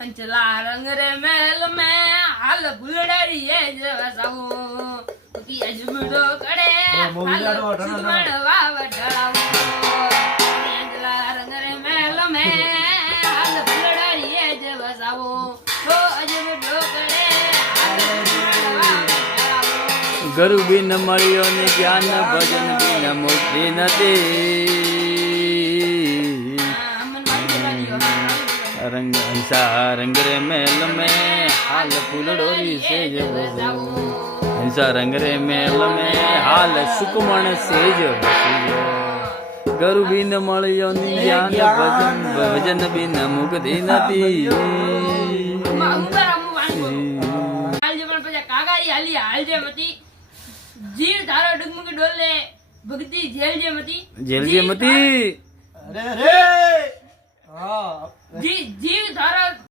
અંચલા રંગ રે મેલ મેં હાલ ભૂલડારીએ જ વસાવો કે અજમડો કડે હાલ સુમણ વાવ ઢળાવો અંચલા રંગ રે મેલ મેં હાલ ભૂલડારીએ જ વસાવો તો અજમડો કડે હાલ સુમણ વાવ ઢળાવો ગુરુ બિન મળ્યો ને જ્ઞાન ભજન બિન મુક્તિ નથી રંગ હંસા રંગ રે મેલ મેં હાલ ફૂલડોરી સેજ હંસા રંગ રે મેલ મેં હાલ સુકમણ સેજ ગુરુ બિન મળ્યો ની જ્ઞાન ભજન બિન મુક્તિ નથી જીવ તારો ડગમગ ડોલે ભક્તિ જેલ જે મતી અરે જીવ તારો